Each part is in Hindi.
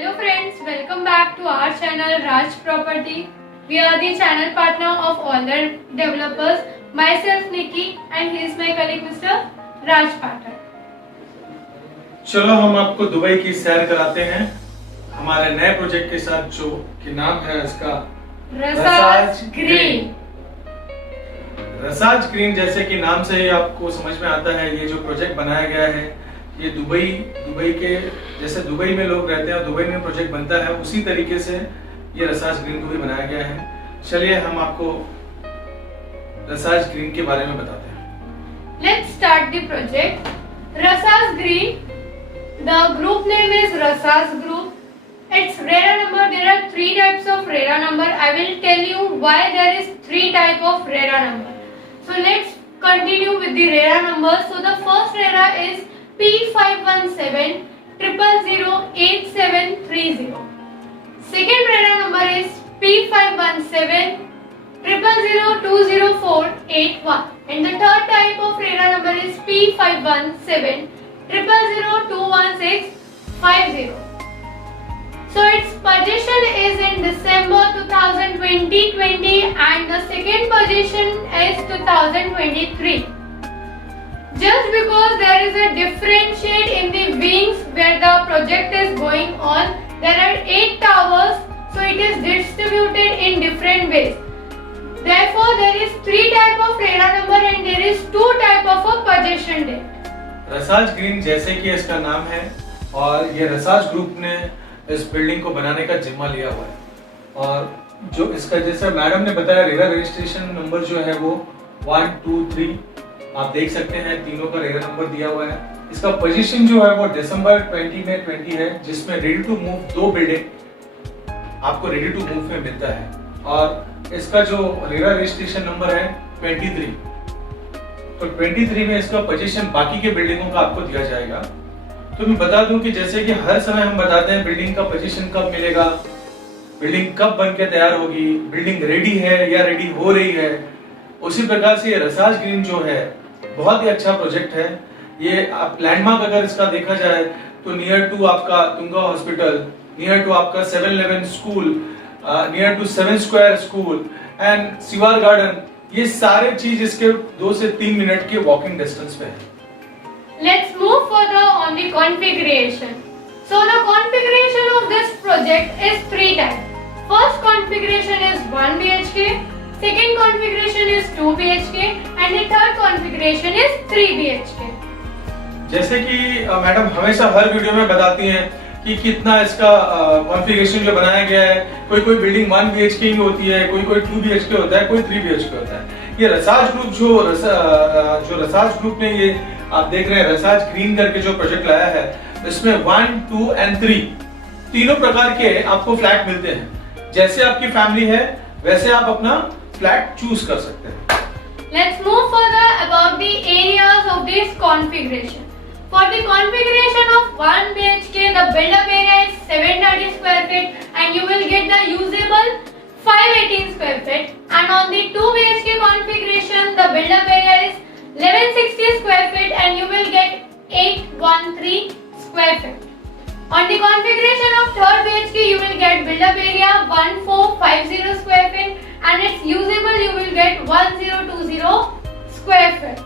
Hello friends, welcome back to our channel Raj Property. We are the channel partner of all the developers. Myself Nikki and he is my colleague Mr. Raj Pathak. चलो हम आपको दुबई की सैर कराते हैं हमारे नए प्रोजेक्ट के साथ जो कि नाम है इसका रसाज ग्रीन। रसाज ग्रीन जैसे कि नाम से ही आपको समझ में आता है ये जो प्रोजेक्ट बनाया गया है ये दुबई के जैसे दुबई में लोग रहते हैं दुबई में प्रोजेक्ट बनता है उसी तरीके से ये रसाज ग्रीन को भी बनाया गया है। चलिए हम आपको रसाज ग्रीन के बारे में बताते हैं। Let's start the project. Rasaj Green. The group name is Rasaj Group. Its RERA number, there are 3 types of RERA number. I will tell you why there is 3 type of RERA number. So let's continue with the RERA numbers. So the first RERA is P517 0008730. Second RERA number is P517 000200481. And the third type of RERA number is P517 000211650. So its position is in December 2020 and the second position is 2023. Just because there is a differentiate in the wings where the project is going on, there are 8 towers, so it is distributed in different ways. Therefore, there is 3 type of RERA number and there is 2 type of a possession date. रसाज green जैसे कि इसका नाम है और ये रसाज ग्रुप ने इस बिल्डिंग को बनाने का जिम्मा लिया हुआ है और जो इसका जैसे मैडम ने बताया रेरा रजिस्ट्रेशन नंबर जो है वो 1, 2, 3 आप देख सकते हैं तीनों का रेरा नंबर दिया हुआ है। इसका पोजीशन जो है वो दिसंबर 20 में 20 है जिसमें रेडी टू मूव 2 बिल्डिंग आपको रेडी टू मूव में मिलता है और इसका जो रेरा रजिस्ट्रेशन नंबर है 23 तो 23 में इसका पोजीशन बाकी के बिल्डिंगों का आपको दिया जाएगा। तो मैं बता दूं कि जैसे कि हर समय हम बताते हैं बिल्डिंग का पोजीशन कब मिलेगा, बिल्डिंग कब बन के तैयार होगी, बिल्डिंग रेडी है या रेडी हो रही है, उसी प्रकार से ये रसाज ग्रीन जो है बहुत ही अच्छा प्रोजेक्ट है। ये आप लैंडमार्क अगर इसका देखा जाए तो नियर टू आपका तुंगा हॉस्पिटल, नियर टू आपका 711 school, near to 7 square school and सिवार गार्डन, ये सारे चीज इसके 2 से 3 मिनट के वॉकिंग डिस्टेंस पे है। Let's move further on the configuration. So the configuration of this project is 3 types. First configuration is 1 BHK, second configuration is 2 BHK and the third configuration is 3 BHK. जैसे कि मैडम हमेशा हर वीडियो में बताती हैं कि कितना इसका कॉन्फ़िगरेशन जो बनाया गया है, कोई बिल्डिंग 1 BHK ही होती है, कोई 2 BHK होता है, कोई 3 BHK होता है। ये रसाज ग्रुप जो रसाज ग्रुप ने ये आप देख रहे हैं रसाज ग्रीन करके जो प्रोजेक्ट लाया है इसमें 1, 2 and 3 तीनों प्रकार के आपको फ्लैट मिलते हैं। जैसे आपकी फैमिली है वैसे आप अपना फ्लैट चूज कर सकते हैं। Let's move further about the areas of this configuration. For the configuration of 1 BHK, the build-up area is 730 square feet and you will get the usable 518 square feet. And on the 2 BHK configuration, the build-up area is 1160 square feet and you will get 813 square feet. On the configuration of 3rd BHK, you will get build-up area 1450 square feet and its usable you will get 1020 square feet.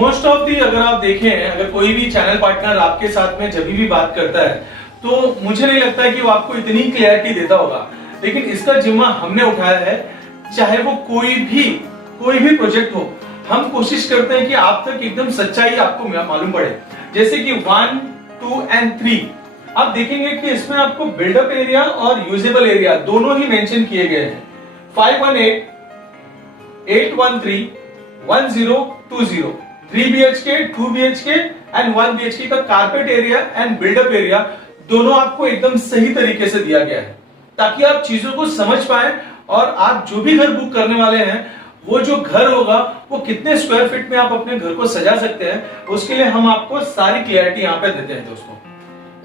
Most of the अगर आप देखें अगर कोई भी चैनल पार्टनर आपके साथ में जब भी बात करता है तो मुझे नहीं लगता है कि वो आपको इतनी क्लैरिटी देता होगा, लेकिन इसका जिम्मा हमने उठाया है। चाहे वो कोई भी प्रोजेक्ट हो, हम कोशिश करते हैं कि आप तक एकदम सच्चाई आपको मालूम पड़े। जैसे कि 1, 2 and 3 आप देखेंगे कि इसमें आपको बिल्डअप एरिया और यूजेबल एरिया दोनों ही मेंशन किए गए हैं। 518, 813, 1020, 3 BHK, 2 BHK एंड 1 BHK का carpet area and build up area दोनों आपको एकदम सही तरीके से दिया गया है ताकि आप चीजों को समझ पाए और आप जो भी घर बुक करने वाले हैं वो जो घर होगा वो कितने स्क्वायर फीट में आप अपने घर को सजा सकते हैं उसके लिए हम आपको सारी क्लैरिटी यहाँ पे देते हैं दोस्तों।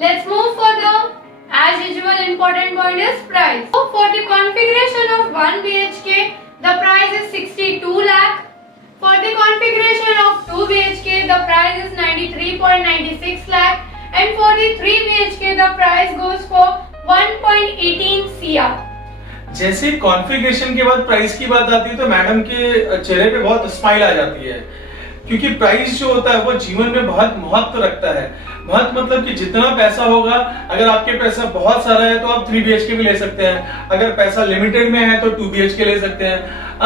Let's move further. As usual, important point is price. So for the configuration of 1 BHK, the price is 62 lakh. For the configuration of 2 BHK, the price is 93.96 lakh. And for the 3 BHK, the price goes for 1.18 CR. जैसे कॉन्फ़िगरेशन के बाद प्राइस की बात आती है तो मैडम के चेहरे पे बहुत स्माइल आ जाती है, क्योंकि प्राइस जो होता है वो जीवन में बहुत महत्व रखता है। महत्व मतलब कि जितना पैसा होगा, अगर आपके पैसा बहुत सारा है तो आप 3 BHK भी ले सकते हैं, अगर पैसा लिमिटेड में है तो 2 BHK ले सकते हैं,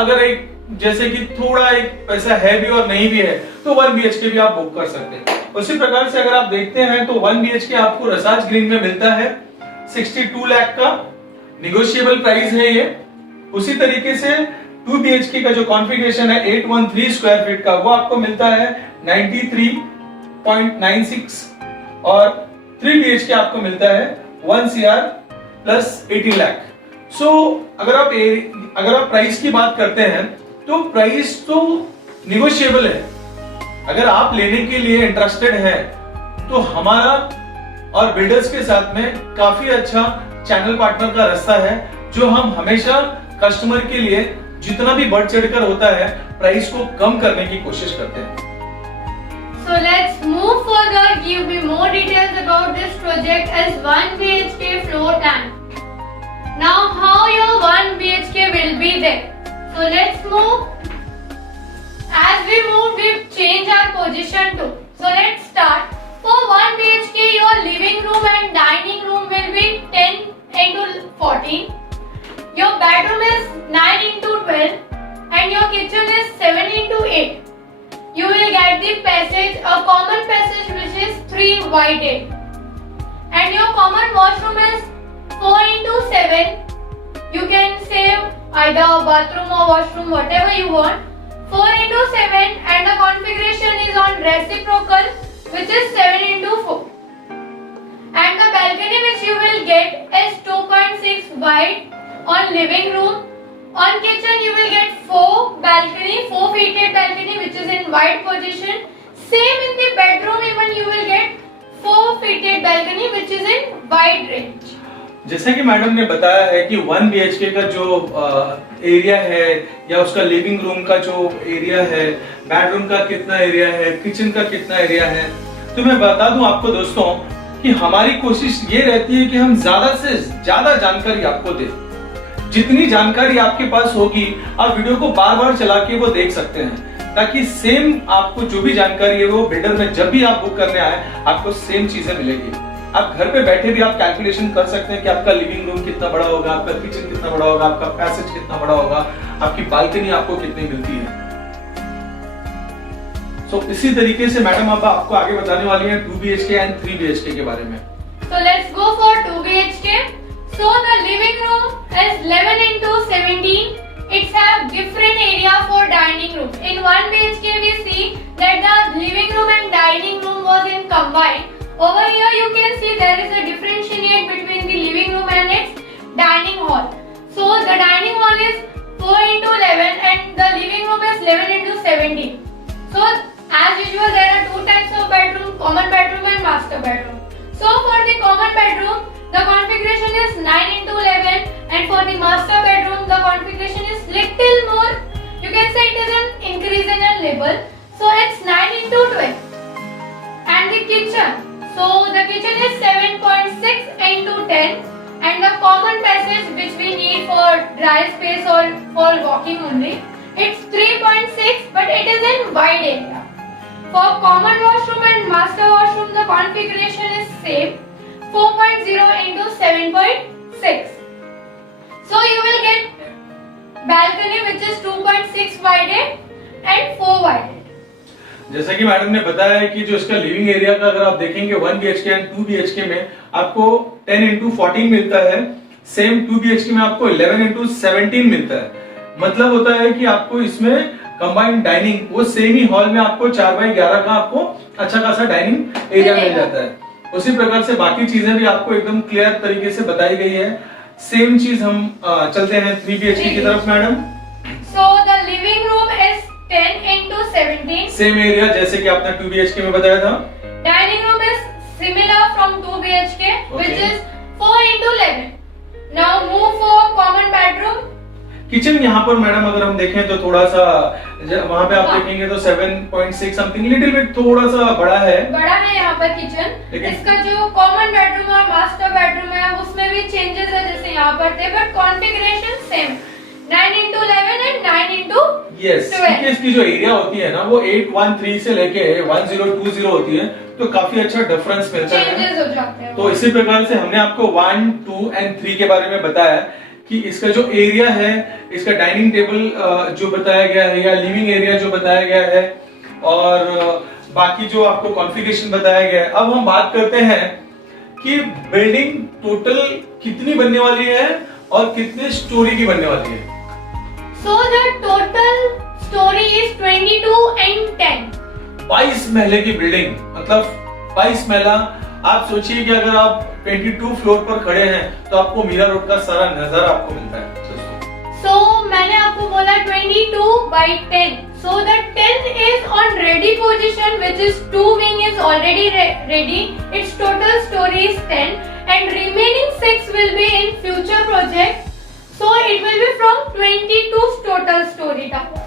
अगर एक जैसे कि थोड़ा एक पैसा है भी और नहीं भी है तो 1 BHK भी आप बुक कर सकते हैं। उसी प्रकार से अगर आप देखते हैं तो 1 BHK आपको रसाज ग्रीन में मिलता है 62 लाख का, निगोशिएबल प्राइस है ये। उसी तरीके से 2 BHK का जो कॉन्फ़िगरेशन है 813 स्क्वायर फीट का, वो आपको मिलता है 93.96 और 3 BHK आपको मिलता है 1 CR प्लस 18 लाख। सो अगर आप प्राइस की बात करते हैं तो प्राइस तो निगोशिएबल है। अगर आप लेने के लिए इंटरेस्टेड हैं तो हमारा और बिल्डर्स के साथ में काफी अच्छा चैनल पार्टनर का रास्ता है, जो हम हमेशा कस्टमर के लिए जितना भी बढ़ चढ़कर होता है प्राइस को कम करने की कोशिश करते हैं। So let's move further. Give me more details about this project as 1 BHK floor tank. Now how your 1 BHK will be there. So let's move. As we move, we change our position too. So let's start. For 1 BHK, your living room and dining room will be 10 into 14. Your bedroom is 9 into 12 and your kitchen is 7 into 8. You will get the passage, a common passage which is 3 wide, and your common washroom is 4 into 7. You can save either a bathroom or washroom, whatever you want. 4 into 7, and the configuration is on reciprocal, which is 7 into 4. And the balcony which you will get is 2.6 wide on living room. On kitchen you will get 4 feeted balcony which is in wide position. Same in the bedroom, even you will get 4 feeted balcony which is in wide range. जैसा कि मैडम ने बताया है कि 1 BHK का जो एरिया है या उसका लिविंग रूम का जो एरिया है, बेडरूम का कितना एरिया है, किचन का कितना एरिया है, तो मैं बता दूं आपको दोस्तों कि हमारी कोशिश ये रहती है कि हम ज्यादा से ज्यादा जानकारी आपको दें। जितनी जानकारी आपके पास होगी आप वीडियो को बार बार चला के वो देख सकते हैं, ताकि सेम आपको जो भी जानकारी है वो बिल्डर में जब भी आप बुक करने आए आपको सेम चीजें मिलेगी। आप घर पे बैठे भी आप कैलकुलेशन कर सकते हैं कि आपका लिविंग रूम कितना बड़ा होगा, आपका किचन कितना बड़ा होगा, आपका पैसेज कितना बड़ा होगा, आपकी बालकनी आपको कितनी मिलती है। सो इसी तरीके से मैडम अब आपको आगे बताने वाली है 2 BHK एंड 3 BHK के बारे में। So let's go for 2 BHK. So the living room is 11 into 17. It's have different area for dining room. In 1 BHK we see that the living room and dining room was in combined. Over here you can see there is a differentiate between the living room and its dining hall. So the dining hall is 4 into 11 and the living room is 11 into 17. So as usual there are 2 types of bedroom, common bedroom and master bedroom. So for the common bedroom the configuration is 9 into 11 and for the master bedroom the configuration is little more, you can say it is an increase in a level. So it's 9 into 12. And the kitchen, so the kitchen is 7.6 into 10 and the common passage which we need for dry space or for walking only, it's 3.6 but it is in wide area. For common washroom and master washroom the configuration is same, 4.0 into 7.6. So you will get balcony which is 2.6 wide and 4 wide. जैसा कि मैडम ने बताया है कि जो इसका लिविंग एरिया का अगर आप देखेंगे 1 BHK एंड 2 BHK में आपको 10 into 14 मिलता है, सेम 2 BHK में आपको 11 into 17 मिलता है। मतलब होता है कि आपको इसमें कंबाइंड डाइनिंग वो सेम ही हॉल में आपको 4x11 का आपको अच्छा खासा डाइनिंग एरिया मिल जाता है। उसी प्रकार से बाकी चीजें भी आपको एकदम क्लियर तरीके से बताई गई है। सेम चीज हम चलते हैं 3 BHK की तरफ madam. So the living room is 10 into 17. Same area जैसे कि आपने 2 BHK में बताया था। Dining room is similar from 2 BHK which is 4 into 11. Now move for common bedroom. Kitchen यहाँ पर मैडम अगर हम देखें तो थोड़ा सा वहाँ पे आप देखेंगे तो 7.6 समथिंग लिटिल बिट थोड़ा सा बड़ा है यहाँ पर किचन। इसका जो कॉमन बेडरूम और मास्टर बेडरूम है उसमें भी यहाँ पर थे, but configuration same 9x11 and 9x12। Yes, क्योंकि इसकी जो एरिया होती है ना वो 813 से लेके 1020 होती है, तो काफी अच्छा डिफरेंस मिलता है, चेंजेस हो जाते हैं। तो इसी प्रकार से हमने आपको 1, 2 एंड 3 के बारे में बताया कि इसका जो एरिया है, इसका डाइनिंग टेबल जो बताया गया है या लिविंग एरिया जो बताया गया है, और बाकी जो आपको कॉन्फ़िगरेशन बताया गया है। अब हम बात करते हैं कि बिल्डिंग टोटल कितनी बनने वाली है और कितने स्टोरी की बनने वाली है। So the total story is 22 and 10. 22 महले की बिल्डिंग, मतलब 22 महला। आप सोचिए कि अगर आप 22 फ्लोर पर खड़े हैं तो आपको मीरा रोड का सारा नजारा आपको मिलता है। So मैंने आपको बोला 22/10. So the 10th is on ready position, which is 2 wing is already ready. Its total story is 10 and remaining 6 will be in future project. So it will be from 22 total story tower.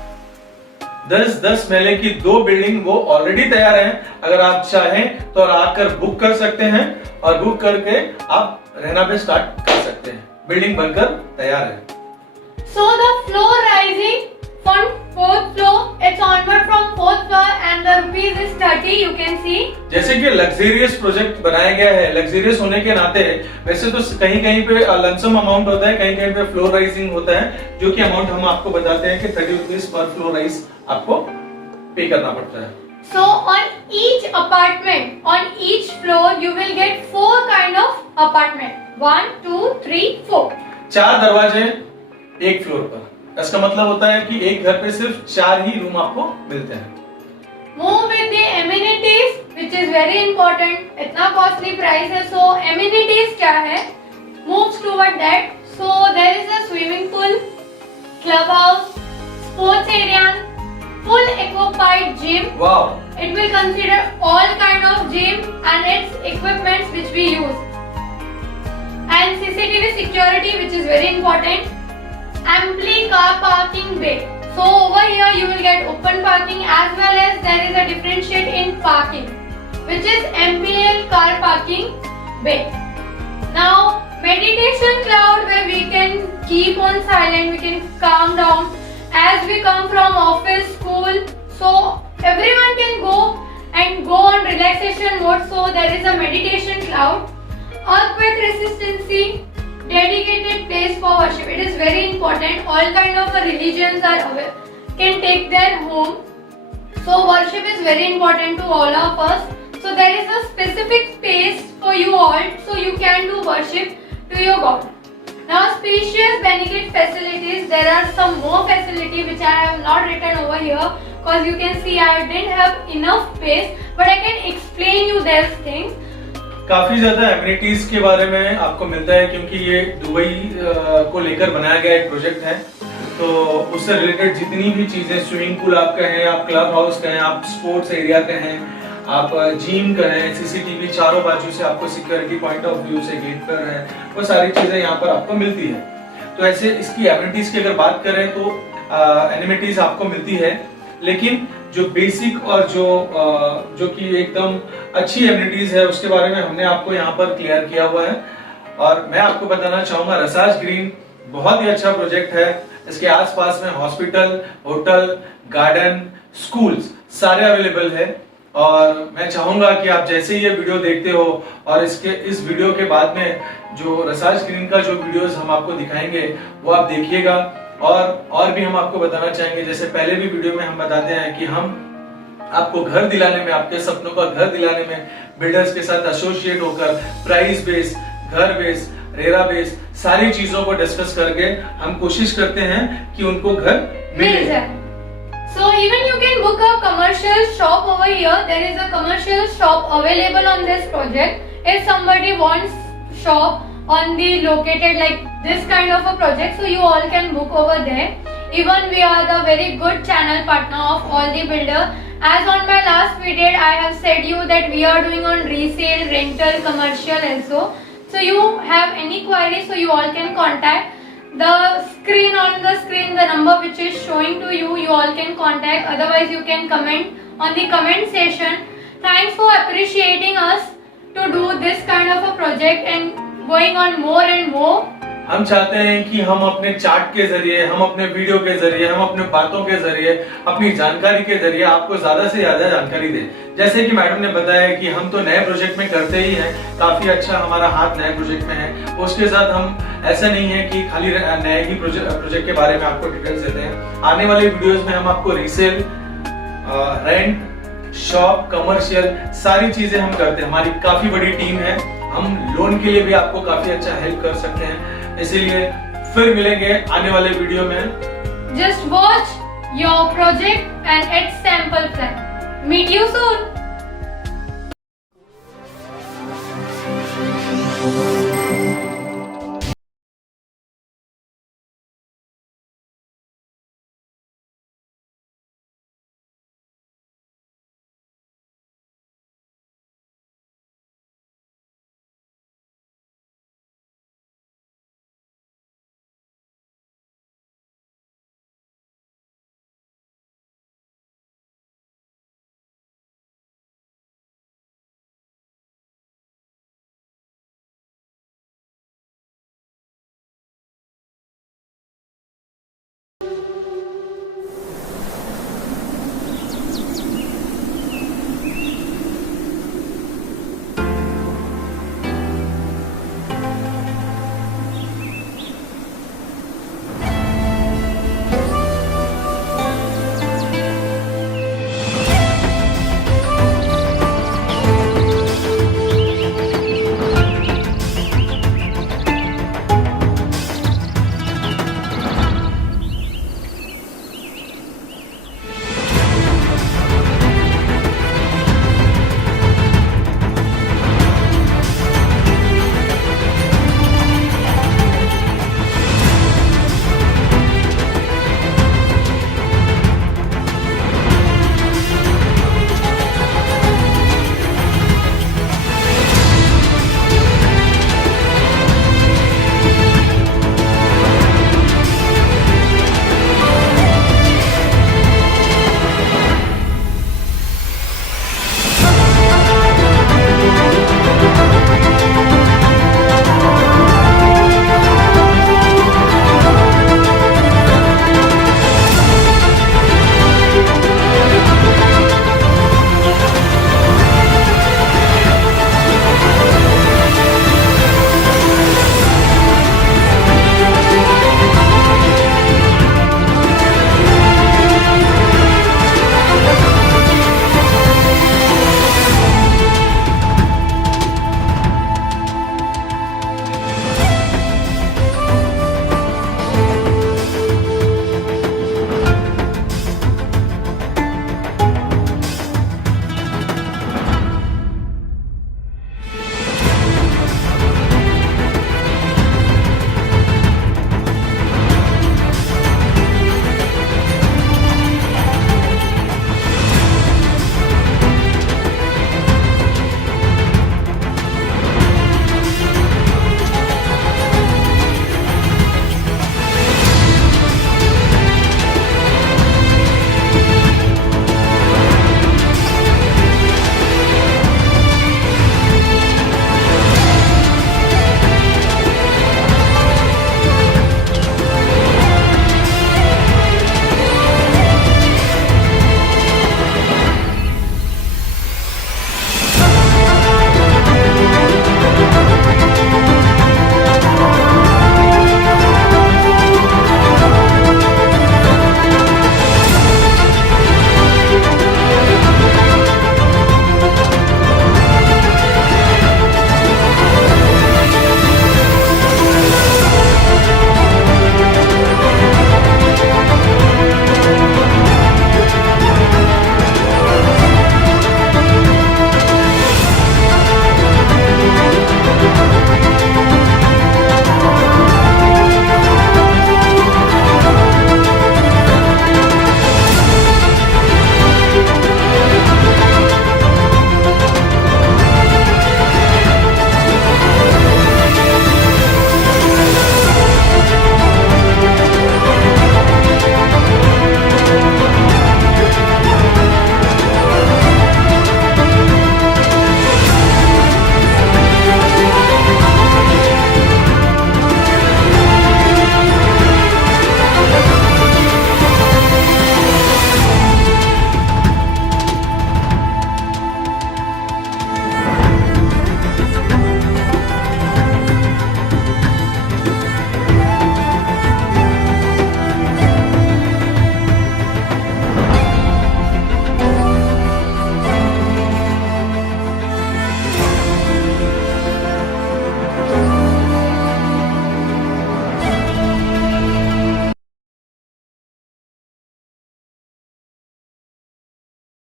10 महले की 2 बिल्डिंग वो ऑलरेडी तैयार हैं। अगर आप चाहें तो आकर बुक कर सकते हैं और बुक करके आप रहना भी स्टार्ट कर सकते हैं। बिल्डिंग बनकर तैयार है। So the floor rising from 4th floor, it's onward from 4th floor and the rupees is 30. You can see. जैसे कि लग्जरियस प्रोजेक्ट बनाया गया है, लग्जरियस होने के नाते वैसे तो कहीं कहीं पे लमसम अमाउंट होता है, कहीं कहीं पे फ्लोर राइजिंग होता है, जो कि अमाउंट हम आपको बताते हैं कि 30 रुपीज पर फ्लोर राइज आपको पे करना पड़ता है। So on each apartment, on each floor, you will get 4 kind of apartment. 1, 2, 3, 4. 4 दरवाजे एक फ्लोर पर, इसका मतलब होता है कि एक घर पे सिर्फ 4 ही रूम आपको मिलते हैं। Move with the amenities, which is very important. इतना costly price है, so amenities क्या है? Moves toward that. So there is a swimming pool, clubhouse, sports area, full occupied gym. Wow. It will consider all kind of gym and its equipments which we use. And CCTV security, which is very important. Amply car parking bay. So over here you will get open parking as well as there is a differentiate in parking, which is MPL car parking bay. Now meditation cloud, where we can keep on silent, we can calm down as we come from office, school. So everyone can go on relaxation mode. So there is a meditation cloud. Earthquake resistancy, dedicated place for worship. It is very important. All kind of religions can take their home. So worship is very important to all of us. So there is a specific space for you all, so you can do worship to your God. Now spacious benefit facilities. There are some more facility which I have not written over here because you can see I didn't have enough space, but I can explain you these things. काफी ज्यादा एमिनिटीज के बारे में आपको मिलता है, क्योंकि ये दुबई को लेकर बनाया गया एक प्रोजेक्ट है, तो उससे रिलेटेड जितनी भी चीजें, स्विमिंग पूल आप कहें, आप क्लब हाउस कहें, आप स्पोर्ट्स एरिया कहें, आप जिम कहें, सीसीटीवी चारों बाजू से आपको सिक्योरिटी पॉइंट ऑफ व्यू से गेट पर है, वो सारी चीजें यहाँ पर आपको मिलती है। तो ऐसे इसकी एमिनिटीज की अगर बात करें तो एमिनिटीज आपको मिलती है, लेकिन जो बेसिक और जो कि एकदम अच्छी एमिनिटीज है उसके बारे में हमने आपको यहाँ पर क्लियर किया हुआ है। और मैं आपको बताना चाहूंगा, रसाज ग्रीन बहुत ही अच्छा प्रोजेक्ट है। इसके आसपास में हॉस्पिटल, होटल, गार्डन, स्कूल्स सारे अवेलेबल है। और मैं चाहूंगा कि आप जैसे ही ये वीडियो देखते हो और इस वीडियो के बाद में जो रसाज ग्रीन का जो वीडियोस हम आपको दिखाएंगे वो आप देखिएगा। और भी हम आपको बताना चाहेंगे, जैसे पहले भी वीडियो में हम बताते हैं कि हम आपको घर दिलाने में, आपके सपनों का घर दिलाने में बिल्डर्स के साथ एसोसिएट होकर प्राइस बेस, घर बेस, रेरा बेस सारी चीजों को डिस्कस करके हम कोशिश करते हैं कि उनको घर मिल जाए। So even you can book a commercial shop over here. There is a commercial shop available on this project. If somebody wants shop on the located like this kind of a project, so you all can book over there. Even we are the very good channel partner of all the builder. As on my last video, I have said you that we are doing on resale, rental, commercial also. So you have any queries, so you all can contact. The screen on the screen, the number which is showing to you, you all can contact. Otherwise, you can comment on the comment section. Thanks for appreciating us to do this kind of a project and going on more and more. हम चाहते हैं कि हम अपने चार्ट के जरिए, हम अपने वीडियो के जरिए, हम अपने बातों के जरिए, अपनी जानकारी के जरिए आपको ज्यादा से ज्यादा जानकारी दें। जैसे कि मैडम ने बताया कि हम तो नए प्रोजेक्ट में करते ही हैं, काफी अच्छा हमारा हाथ नए प्रोजेक्ट में है। उसके साथ हम ऐसा नहीं है कि खाली नए ही प्रोजेक्ट के बारे में आपको डिटेल्स देते हैं। आने वाले वीडियोस में हम आपको रीसेल, रेंट, शॉप, कमर्शियल सारी चीजें हम करते हैं। हमारी काफी बड़ी टीम है, हम लोन के लिए भी आपको काफी अच्छा हेल्प कर सकते हैं। इसीलिए फिर मिलेंगे आने वाले वीडियो में। Just watch your project and its sample plan. Meet you soon.